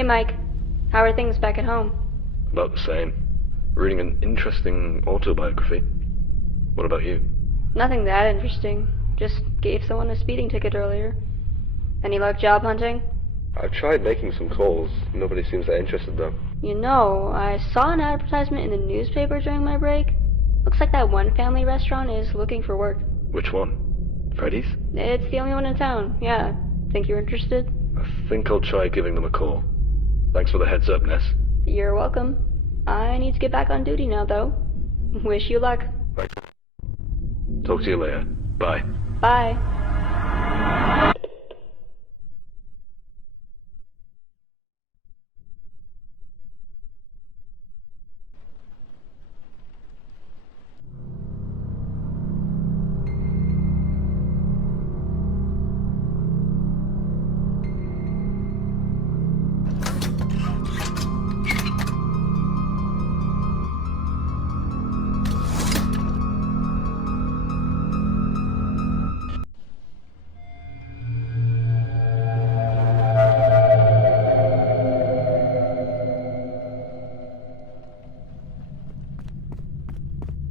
Hey Mike, how are things back at home? About the same. Reading an interesting autobiography. What about you? Nothing that interesting. Just gave someone a speeding ticket earlier. Any luck job hunting? I've tried making some calls. Nobody seems that interested though. You know, I saw an advertisement in the newspaper during my break. Looks like that one family restaurant is looking for work. Which one? Freddy's? It's the only one in town, yeah. Think you're interested? I think I'll try giving them a call. Thanks for the heads up, Ness. You're welcome. I need to get back on duty now, though. Wish you luck. Thanks. Talk to you later. Bye. Bye.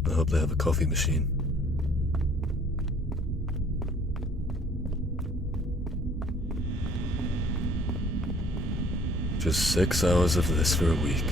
I hope they have a coffee machine. Just 6 hours of this for a week.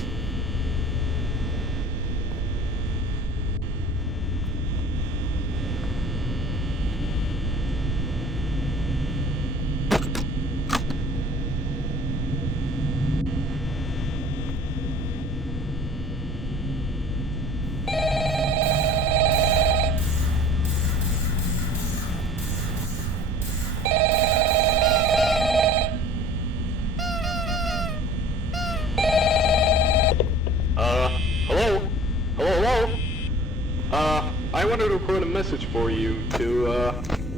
I wanted to record a message for you to,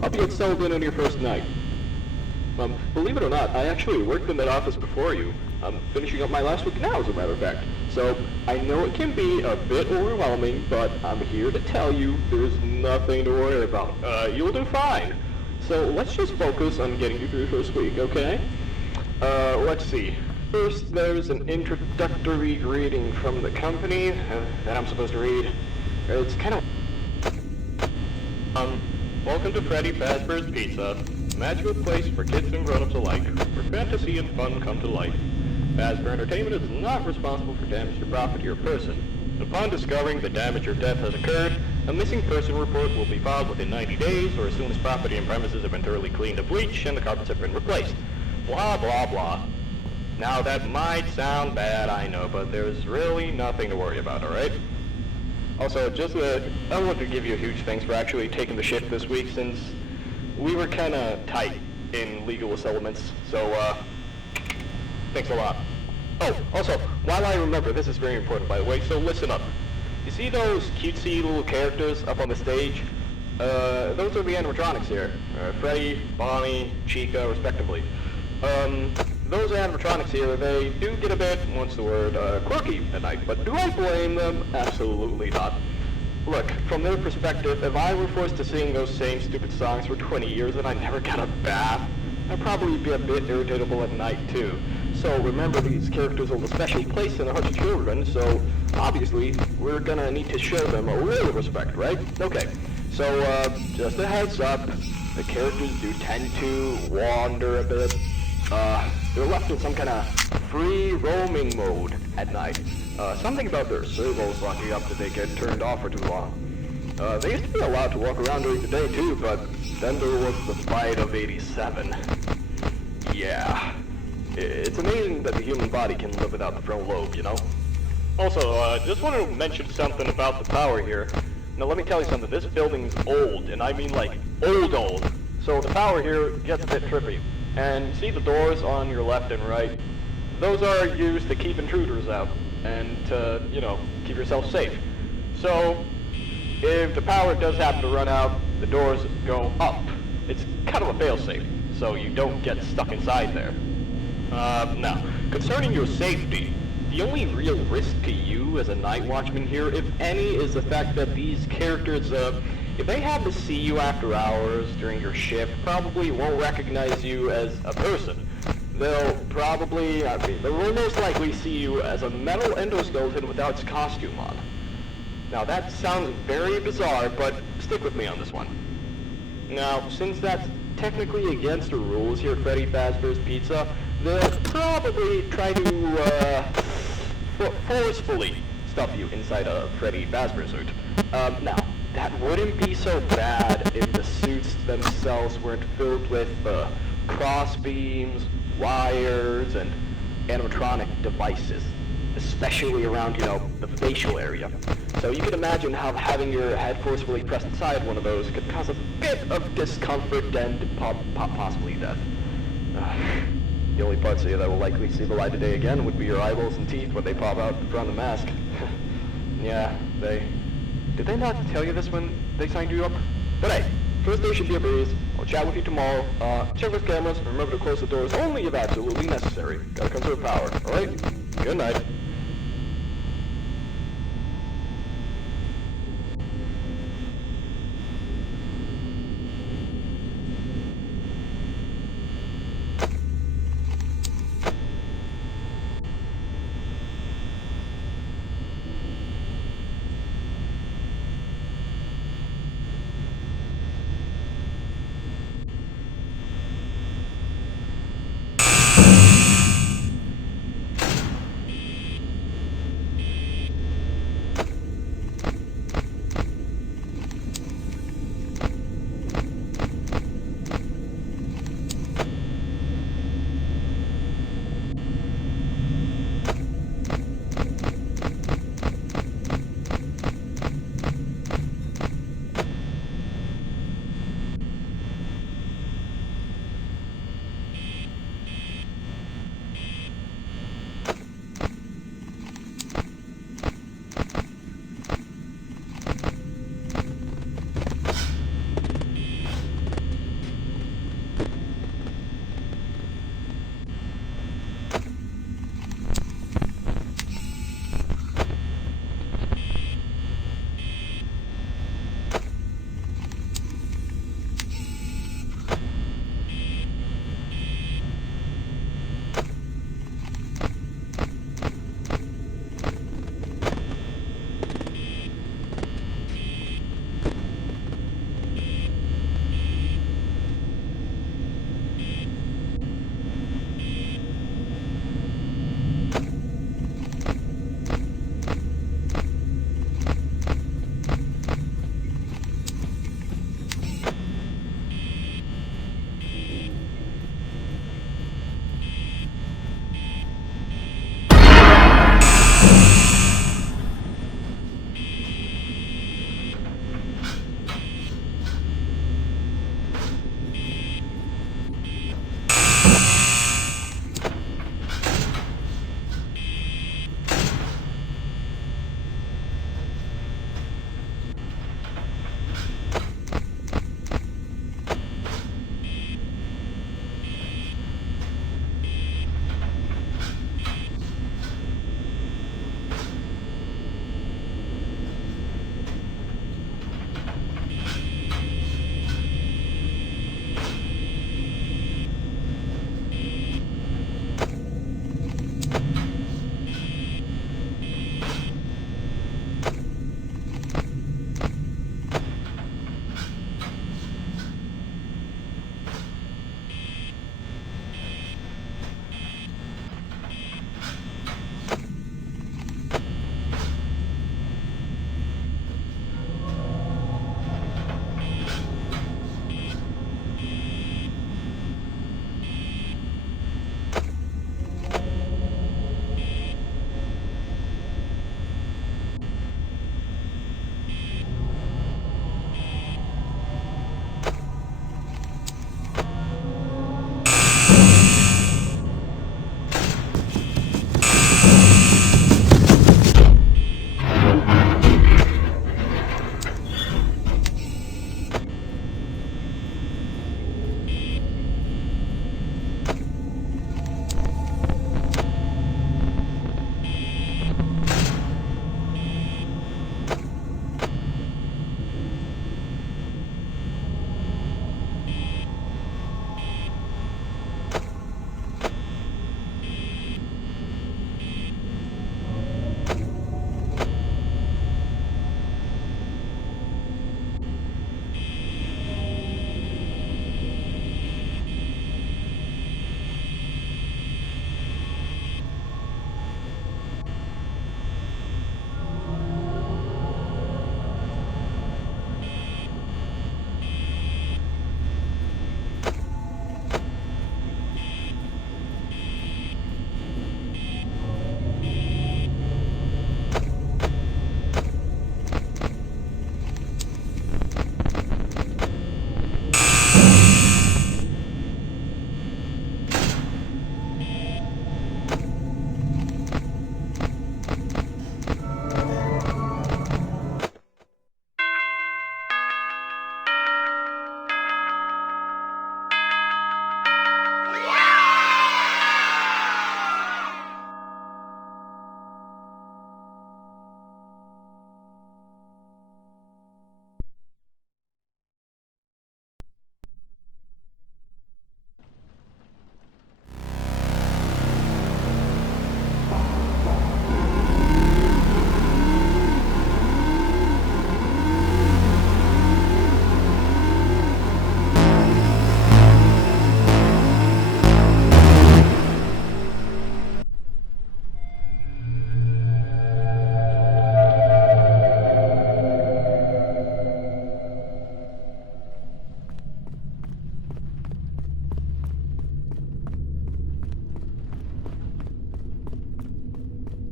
help you get settled in on your first night. Believe it or not, I actually worked in that office before you. I'm finishing up my last week now, as a matter of fact. So, I know it can be a bit overwhelming, but I'm here to tell you there's nothing to worry about. You'll do fine. So, let's just focus on getting you through your first week, okay? Let's see. First, there's an introductory greeting from the company that I'm supposed to read. It's kind of... welcome to Freddy Fazbear's Pizza, a magical place for kids and grown-ups alike, where fantasy and fun come to life. Fazbear Entertainment is not responsible for damage to property or person. Upon discovering that damage or death has occurred, a missing person report will be filed within 90 days, or as soon as property and premises have been thoroughly cleaned of bleach and the carpets have been replaced. Blah, blah, blah. Now, that might sound bad, I know, but there's really nothing to worry about, alright? Also, I want to give you a huge thanks for actually taking the shift this week, since we were kinda tight in legal settlements, so, thanks a lot. Oh, also, while I remember, this is very important, by the way, so listen up. You see those cutesy little characters up on the stage? Those are the animatronics here. Freddy, Bonnie, Chica, respectively. Those animatronics here, they do get a bit, what's the word, quirky at night, but do I blame them? Absolutely not. Look, from their perspective, if I were forced to sing those same stupid songs for 20 years and I never got a bath, I'd probably be a bit irritable at night too. So remember, these characters hold a special place in the hearts of children, so obviously we're gonna need to show them a little respect, right? Okay, so just a heads up, the characters do tend to wander a bit. They're left in some kind of free roaming mode at night. Something about their servos locking up that they get turned off for too long. They used to be allowed to walk around during the day too, but then there was the fight of 87. Yeah. It's amazing that the human body can live without the frontal lobe, you know? Also, just want to mention something about the power here. Now let me tell you something, this building's old, and I mean like old. So the power here gets a bit trippy. And see the doors on your left and right? Those are used to keep intruders out, and to, you know, keep yourself safe. So, if the power does happen to run out, the doors go up. It's kind of a failsafe, so you don't get stuck inside there. Now, concerning your safety, the only real risk to you as a night watchman here, if any, is the fact that these characters, if they happen to see you after hours during your shift, probably won't recognize you as a person. they'll probably, they will most likely see you as a metal endoskeleton without its costume on. Now that sounds very bizarre, but stick with me on this one. Now, since that's technically against the rules here at Freddy Fazbear's Pizza, they'll probably try to, forcefully stuff you inside a Freddy Fazbear suit. Now, that wouldn't be so bad if the suits themselves weren't filled with, cross beams, wires, and animatronic devices, especially around, the facial area. So you can imagine how having your head forcefully pressed inside one of those could cause a bit of discomfort and possibly death. The only parts of you that will likely see the light of day again would be your eyeballs and teeth when they pop out from the mask. Yeah, did they not tell you this when they signed you up? But hey, first day should be a breeze. I'll chat with you tomorrow. Check with cameras, and remember to close the doors only if absolutely necessary. Gotta conserve power, alright? Good night.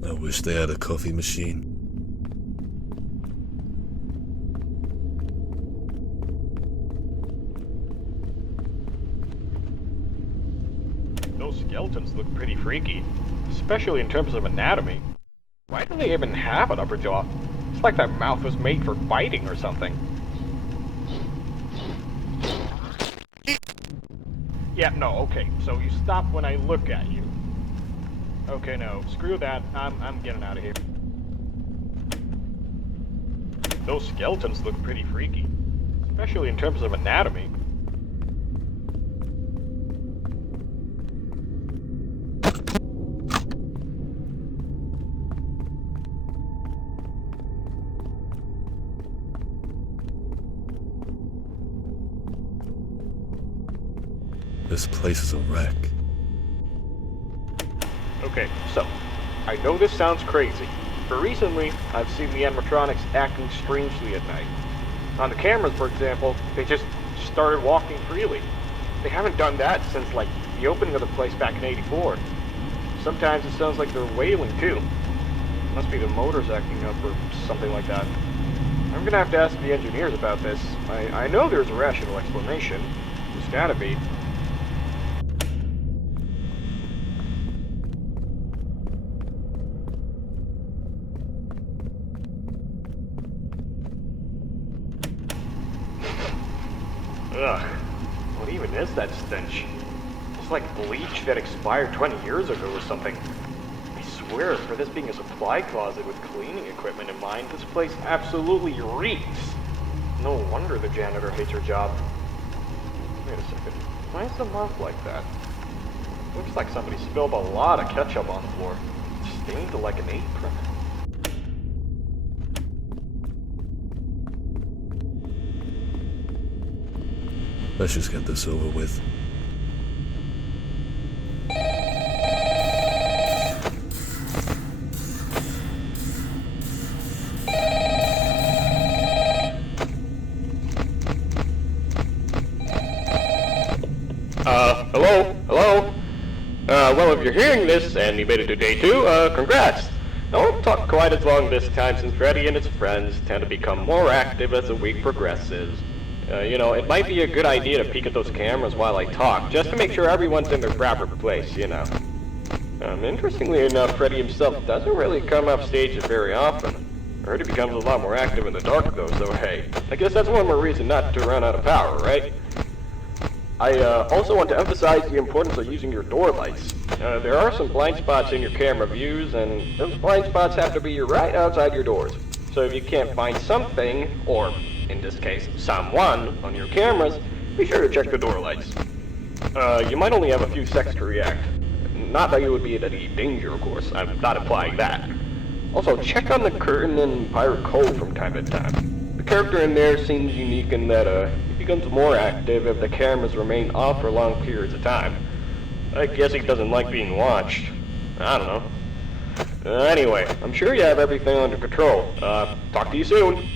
I wish they had a coffee machine. Those skeletons look pretty freaky, especially in terms of anatomy. Why do they even have an upper jaw? It's like that mouth was made for biting or something. Yeah, no, okay, so you stop when I look at you. Okay, no, screw that, I'm getting out of here. Those skeletons look pretty freaky, especially in terms of anatomy. This place is a wreck. Okay, so, I know this sounds crazy, but recently I've seen the animatronics acting strangely at night. On the cameras, for example, they just started walking freely. They haven't done that since, like, the opening of the place back in '84. Sometimes it sounds like they're wailing, too. Must be the motors acting up or something like that. I'm gonna have to ask the engineers about this. I know there's a rational explanation. There's gotta be. Ugh, what even is that stench? It's like bleach that expired 20 years ago or something. I swear, for this being a supply closet with cleaning equipment in mind, this place absolutely reeks. No wonder the janitor hates her job. Wait a second, why is the mouth like that? Looks like somebody spilled a lot of ketchup on the floor. It's stained like an apron. Let's just get this over with. Hello? Well, if you're hearing this and you made it to day 2, congrats! I won't talk quite as long this time since Freddy and his friends tend to become more active as the week progresses. It might be a good idea to peek at those cameras while I talk, just to make sure everyone's in their proper place, you know. Interestingly enough, Freddy himself doesn't really come off stage very often. I heard he becomes a lot more active in the dark though, so hey, I guess that's one more reason not to run out of power, right? I also want to emphasize the importance of using your door lights. There are some blind spots in your camera views, and those blind spots have to be right outside your doors. So if you can't find something, or in this case, someone, on your cameras, be sure to check the door lights. You might only have a few seconds to react. Not that you would be in any danger, of course. I'm not implying that. Also, check on the curtain and pirate code from time to time. The character in there seems unique in that, he becomes more active if the cameras remain off for long periods of time. I guess he doesn't like being watched. I don't know. Anyway, I'm sure you have everything under control. Talk to you soon.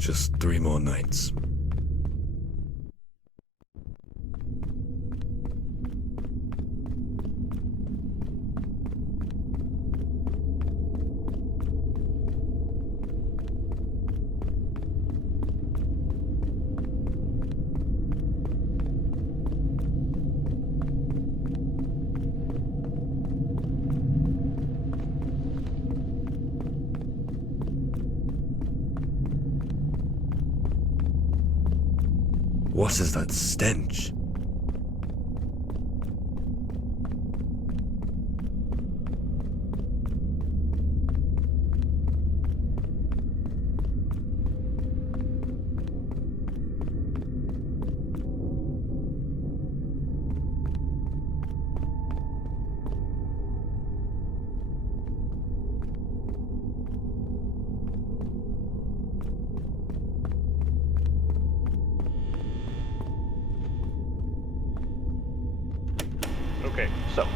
Just 3 more nights. What is that stench? Okay, so,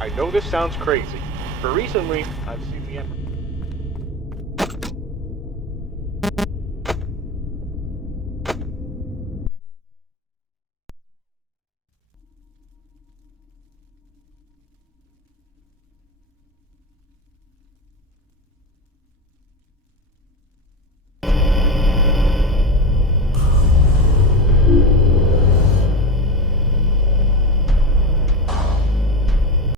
I know this sounds crazy, but recently I've seen the